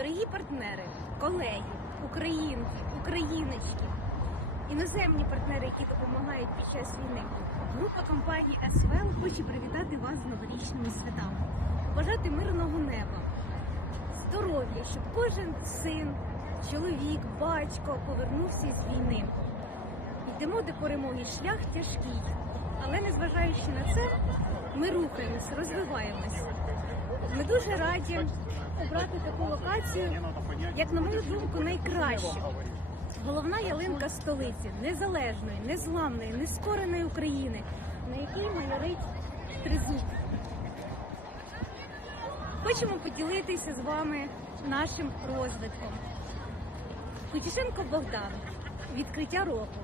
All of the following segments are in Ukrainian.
Дорогі партнери, колеги, українки, україночки, іноземні партнери, які допомагають під час війни. Група компанії СВЛ хоче привітати вас з новорічними святами, побажати мирного неба, здоров'я, щоб кожен син, чоловік, батько повернувся з війни. Йдемо до перемоги. Шлях тяжкий, але незважаючи на це, ми рухаємось, розвиваємось. Ми дуже раді обрати таку локацію, як на мою думку, найкращу. Головна ялинка столиці незалежної, незламної, нескореної України, на якій майорить тризуб. Хочемо поділитися з вами нашим розвитком. Кучишенко Богдан, відкриття року.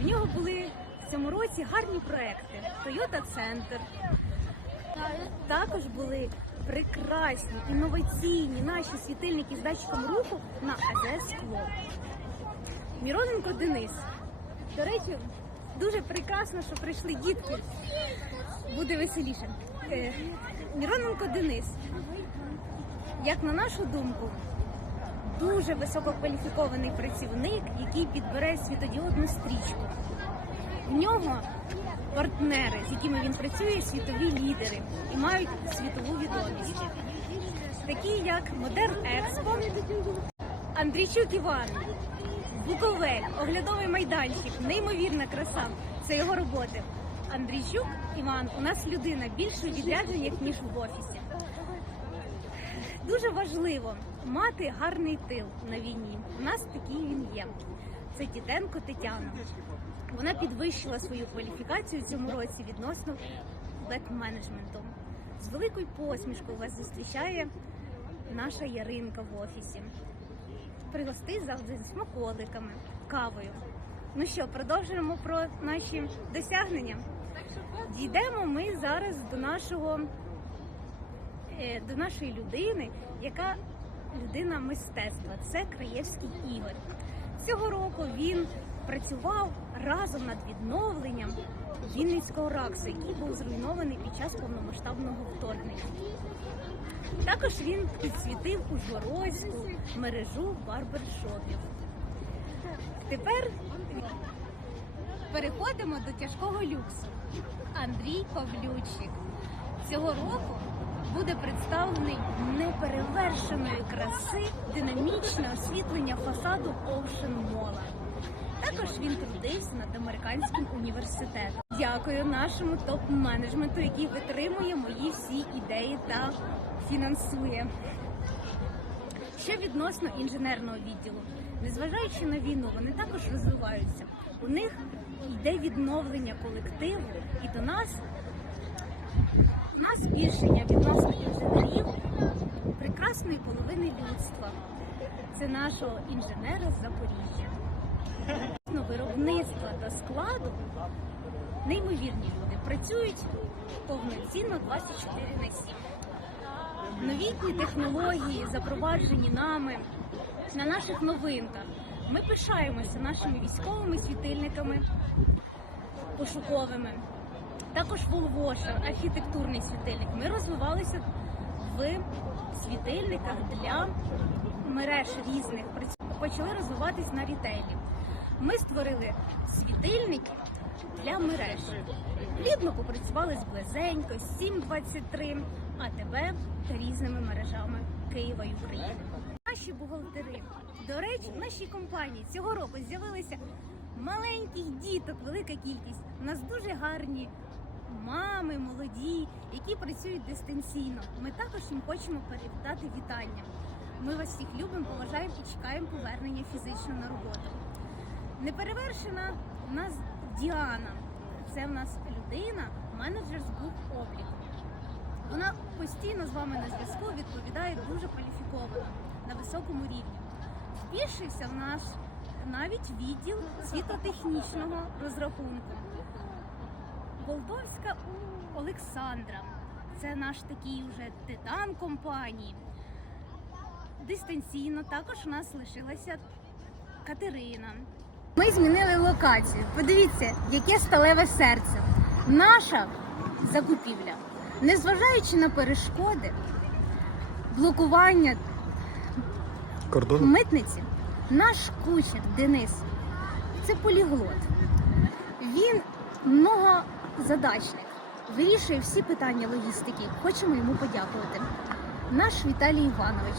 В нього були цьому році гарні проекти. Toyota Центр. Також були прекрасні, інноваційні наші світильники з датчиком руху на АЗС Скло. Міроненко Денис. До речі, дуже прекрасно, що прийшли дітки. Буде веселіше. Е, Міроненко Денис. Як на нашу думку, дуже висококваліфікований працівник, який підбере світодіодну стрічку. В нього партнери, з якими він працює, світові лідери і мають світову відомість. Такі як Модерн Експо, Андрійчук Іван, Буковель, оглядовий майданчик, неймовірна краса. Це його роботи. Андрійчук Іван у нас людина більше у відрядженнях, ніж в офісі. Дуже важливо мати гарний тил на війні. У нас такий він є. Це Тітенко Тетяна. Вона підвищила свою кваліфікацію цьому році відносно бек-менеджменту. З великою посмішкою вас зустрічає наша Яринка в офісі. Пригости завжди з смаколиками, кавою. Ну що, продовжуємо про наші досягнення. Дійдемо ми зараз до нашого е, до нашої людини, яка людина мистецтва. Це Краєвський Ігор. Цього року він працював разом над відновленням Вінницького раксу, який був зруйнований під час повномасштабного вторгнення. Також він підсвітив Ужгородську мережу барбершопів. Тепер переходимо до тяжкого люксу. Андрій Павлючик. Цього року буде представлений неперевершеної краси динамічне освітлення фасаду Ocean Мола. Також він трудився над американським університетом. Дякую нашому топ-менеджменту, який витримує мої всі ідеї та фінансує. Що відносно інженерного відділу, незважаючи на війну, вони також розвиваються. У них йде відновлення колективу, і до нас у нас збільшення відносно інженерів прекрасної половини людства. Це нашого інженера з Запоріжжя. Виробництва до складу неймовірні люди працюють повноцінно 24 на 7 новітні технології, запроваджені нами на наших новинках. Ми пишаємося нашими військовими світильниками пошуковими. Також Волвоша, архітектурний світильник. Ми розвивалися в світильниках для мереж різних. Почали розвиватись на рітейлі. Ми створили світильники для мереж. Плідно попрацювали з Близенько, з 723, АТБ та різними мережами Києва і України. Наші бухгалтери. До речі, в нашій компанії цього року з'явилися маленьких діток, велика кількість. У нас дуже гарні мами, молоді, які працюють дистанційно. Ми також їм хочемо передати вітання. Ми вас всіх любимо, поважаємо і чекаємо повернення фізично на роботу. Неперевершена в нас Діана. Це в нас людина, менеджер з бук обліку. Вона постійно з вами на зв'язку відповідає дуже кваліфіковано на високому рівні. Збільшився в наш навіть відділ світлотехнічного розрахунку. Болдовська Олександра. Це наш такий уже титан компанії. Дистанційно також у нас лишилася Катерина. Ми змінили локацію. Подивіться, яке сталеве серце. Наша закупівля, незважаючи на перешкоди, блокування Кордон? митниці наш кучер Денис. Це поліглот. Він многозадачник, вирішує всі питання логістики. Хочемо йому подякувати. Наш Віталій Іванович.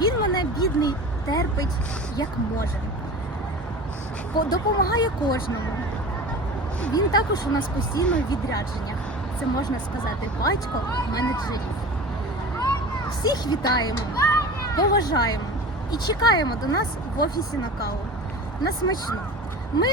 Він мене бідний терпить як може. По- Допомагає кожному. Він також у нас постійно в відрядженнях. Це можна сказати батько менеджерів. Всіх вітаємо, поважаємо і чекаємо до нас в офісі на каву. На смачну. Ми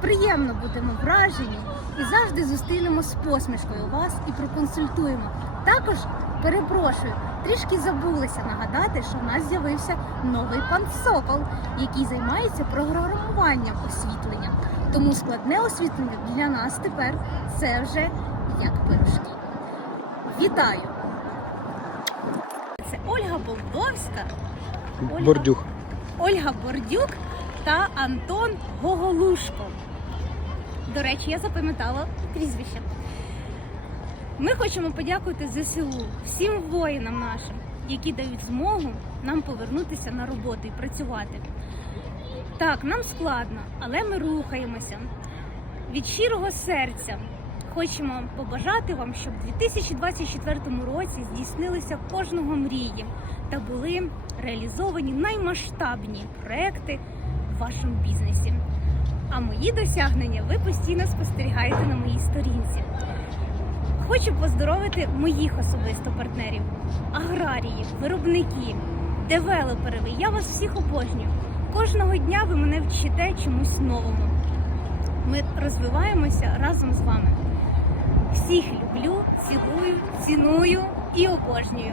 приємно будемо вражені і завжди зустрінемо з посмішкою вас і проконсультуємо. Також перепрошую, трішки забулися нагадати, що в нас з'явився новий пан Сокол, який займається програмуванням освітлення. Тому складне освітлення для нас тепер це вже як пирожки. Вітаю! Це Ольга Болдовська, Ольга. Бордюх. Ольга Бордюк та Антон Гоголушко. До речі, я запам'ятала прізвище. Ми хочемо подякувати ЗСУ, всім воїнам нашим, які дають змогу нам повернутися на роботу і працювати. Так, нам складно, але ми рухаємося. Від щирого серця хочемо побажати вам, щоб у 2024 році здійснилися кожного мрії та були реалізовані наймасштабні проекти в вашому бізнесі. А мої досягнення ви постійно спостерігаєте на моїй сторінці. Хочу поздоровити моїх особисто партнерів, аграрії, виробники, девелопери. ви. Я вас всіх обожнюю. Кожного дня ви мене вчите чомусь новому. Ми розвиваємося разом з вами. Всіх люблю, цілую, ціную і обожнюю.